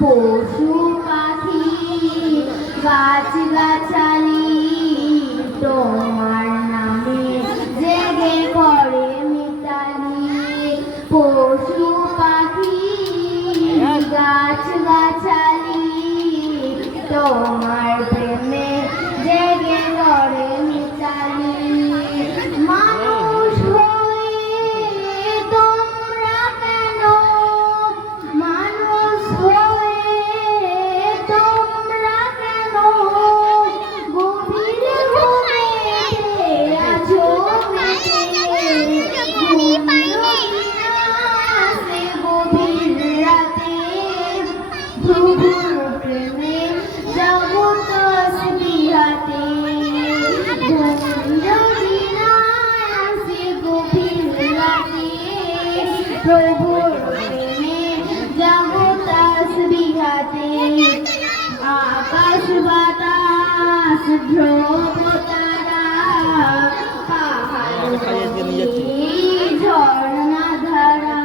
পশু পাখি গাছ গাছালি তোমার নামে জেগে পড়ে মিতালি। পশু পাখি গাছ গাছালি তোমার প্রেমে জেগে পড়ে মিতালি। মানুষ হয়ে তোমরা কেন, মানুষ হয়ে তোমরা কেন গভীর ঘুমেতে আছো মেতে। গভীর রাতে প্রভুর প্রেমে যাবো তসবিহাতে। প্রভুর প্রেমে যাবো তসবিহাতে। আকাশ বাতাস ধ্রুব তারা পাহাড় ঝর্ণা ধারা।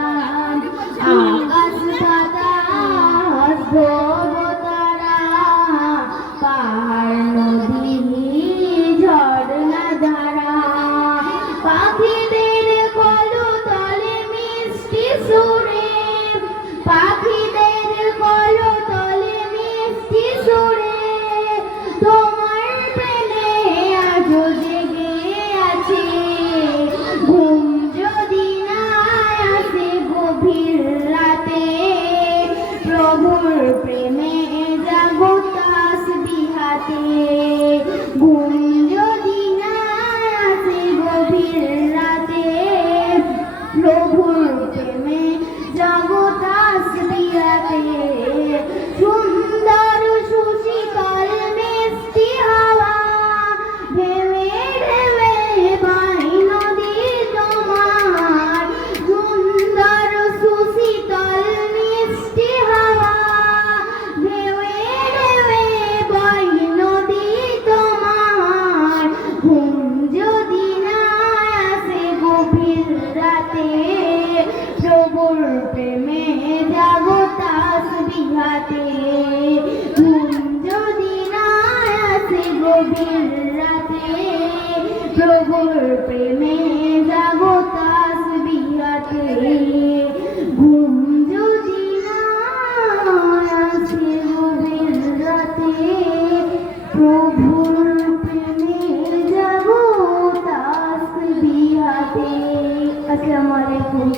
আকাশ বাতাস ধ্রুব তারা পাহাড় নদী ঝর্ণা ধারা। পাখিদের কলতলে মিষ্টি সুরে, পাখিদের কলতলে মিষ্টি সুরে তোমার প্রেমে আজও জেগে আছে। ঘুম যদি না আসে গভীর রাতে প্রভুর প্রেমে জাগো তসবিহাতে। ঘুম যদি না আসে গভীর রাতে প্রভুর প্রেমে জাগো তসবিহাতে। সুন্দর সুশীতল মিষ্টি হাওয়া ঢেউে ঢেউে বয় নদী তোমার। সুন্দর সুশীতল মিষ্টি হাওয়া ঢেউে ঢেউে বয় নদী তোমার। ঘুম যদি না আসে গভীর রাতে প্রভুর প্রেমে জাগো তসবিহাতে। ঘুম যদি না আসে গভীর রাতে প্রভুর প্রেমে জাগো তসবিহাতে। ঘুম যদি না আসে গভীর রাতে প্রভুর প্রেমে জাগো তসবিহাতে। আসসালামু আলাইকুম।